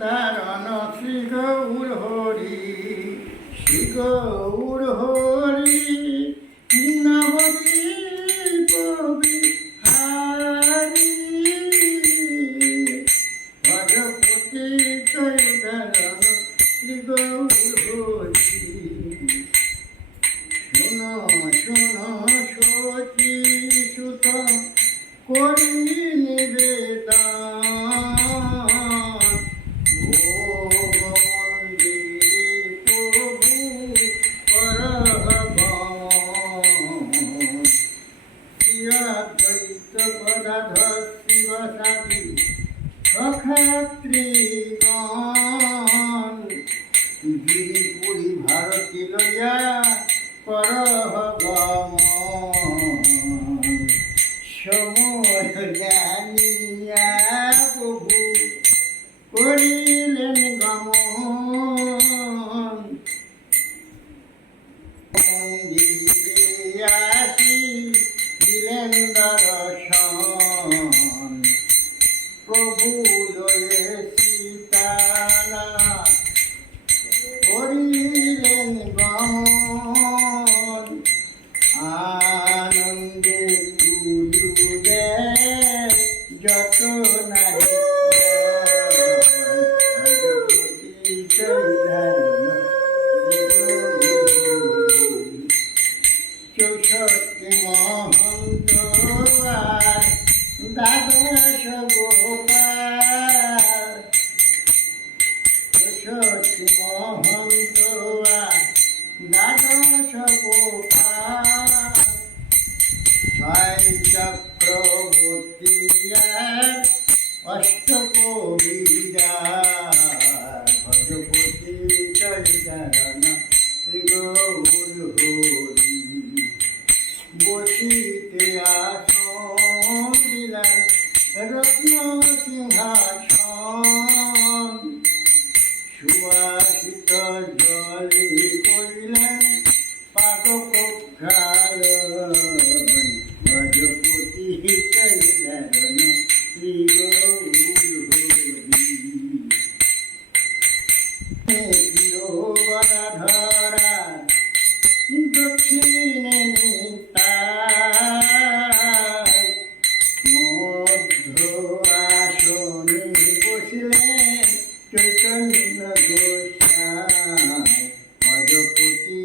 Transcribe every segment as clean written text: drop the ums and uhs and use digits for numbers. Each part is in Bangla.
ধারণ শ্রী গৌর হরি, শ্রী গৌর হরি নবদ্বীপ বিহারী, ভজপতি ধারণ শ্রী গৌর হরি। শোনো শোনো সচি সুত করি নিবেদন, ভোগ মন্দিরে প্রভু করহবন। শ্রীঅদ্বৈত গদাধর শিবসাদী সখাত্রীগণ, গিরিপুরী ভারতী লইয়া করহগমন। সময় জানিয়া প্রভু করিলেন গমন, মন্দিরে আসি দিলেন দর্শন। প্রভু লয়ে সীতানাথ করিলেন গমন, আনন্দে কুলুদে যত নারী চৌষট্টি মহন্ত আর দ্বাদশ গোপাল, চৌষট্টি মহন্ত আর দ্বাদশ গোপাল। ছয় চক্রবর্তী অষ্টকবিরা, ভজপতি চরিতারণ শ্রী গৌর হরি। বসিতে আসন দিলেন রত্ন সিংহাসন, সুবাসিত জলে করিলেন পাদ প্রক্ষালন। ভজপতি চরিতারণ শ্রী গৌর হরি। গদাধরা দক্ষিণে নিতাই, মধ্য আসনে বসিলেন চৈতন্য গোসাই। ভজপতি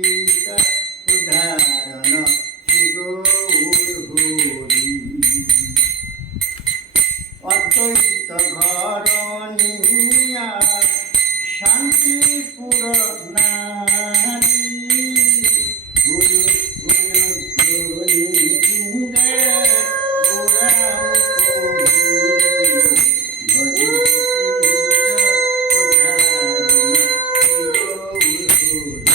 উদাহরণ শ্রী গৌর হরি। অদ্বৈত ঘর নিয়া শান্তিপুর নারী, গুরু গুরু ধ্বনিন্দে গোরাম করি। ভজপতি উদাহরণ শ্রী গৌর হরি।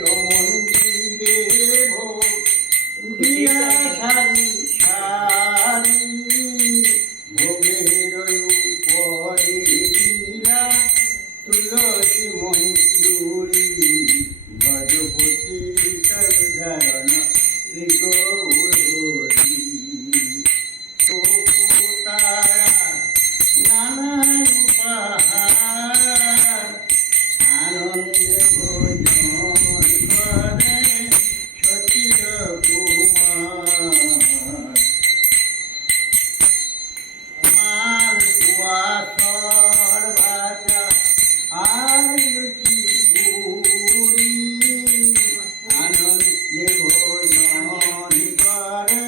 মন্দিরে ভোগ দিয়া সারি সারি, ভোগের উপরে দিলা তুলসী মঞ্জুরি। ভজপতি চরিতারণ শ্রী গৌর হরি। নানা উপহার, আনন্দে ভোজন করে সচির কুমার। মালপোয়া সর ভাজা আর লুচি পুরি, আনন্দে ভোজন করে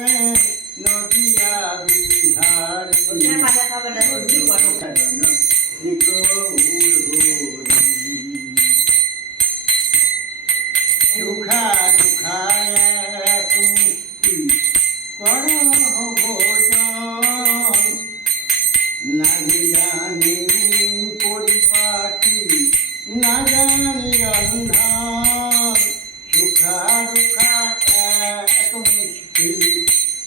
নদিয়া বিহারী। শ্রী গৌর হরি। সুখা দুখায় তুষ্টি করহ ভোজন, নাহি জানি পরিপাটি না জানি রন্ধন। সুখা দুখা এক মুষ্টি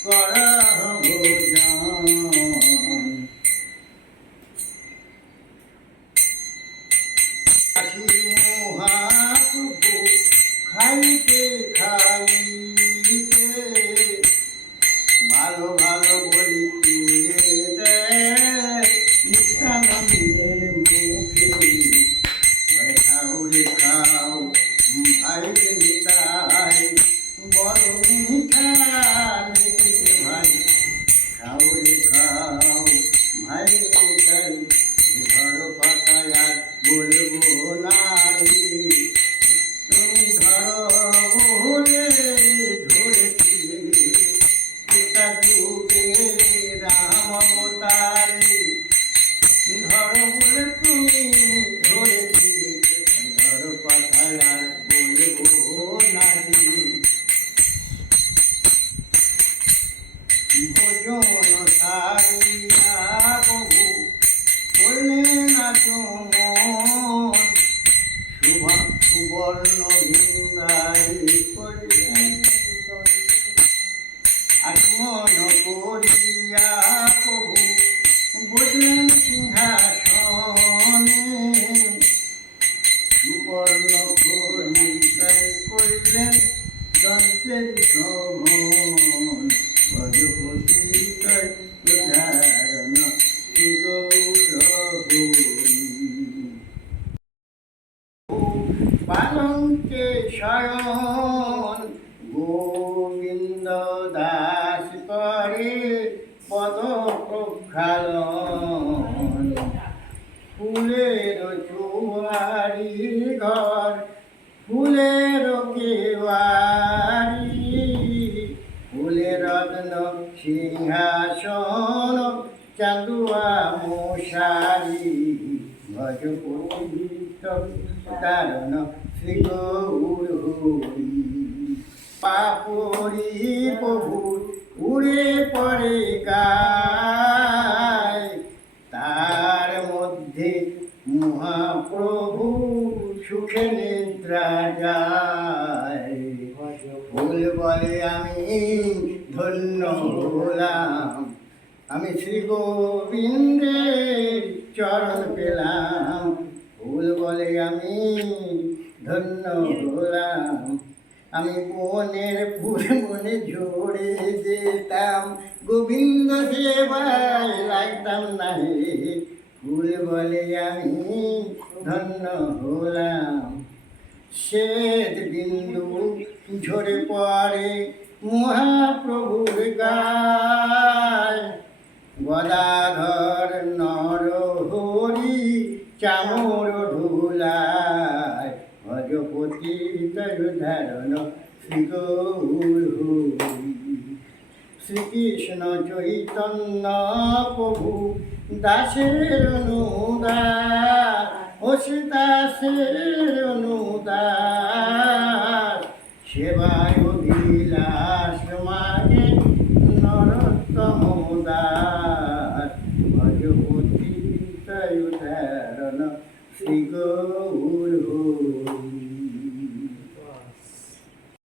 করহ ভোজন। পদ প্রক্ষালন ফুলের চুয়ারি ঘর ফুলের কেওয়ারি ফুলের রত্ন সিংহাসন চাঁদুয়া মশারি ভজ পবিত্র কারণ শ্রী গৌর হরি পাপড়ি প্রভু উড়ে পড়ে গায় তার মধ্যে মহাপ্রভু সুখে নিদ্রা যায় ফুল বলে আমি ধন্য হলাম আমি শ্রী গোবিন্দের চরণ পেলাম ফুল বলে আমি ধন্য হলাম আমি বনের ফুল মনে ঝরে যেতাম গোবিন্দ সেবায় লাগতাম না হে ফুল বলে আমি ধন্য হলাম শ্বেত বিন্দু ঝরে পড়ে মহাপ্রভুর গায় গদাধর নরহরি চামর ঢুলায় ভজপতি ধারণ শ্রী গৌর হরি শ্রীকৃষ্ণ চৈতন্য প্রভু দাসের অনুদাস দাসের অনুদাস সেবায় অভিলাষ মাগে নরোত্তম দাস ভজপতি ধারণ শ্রী গৌর হরি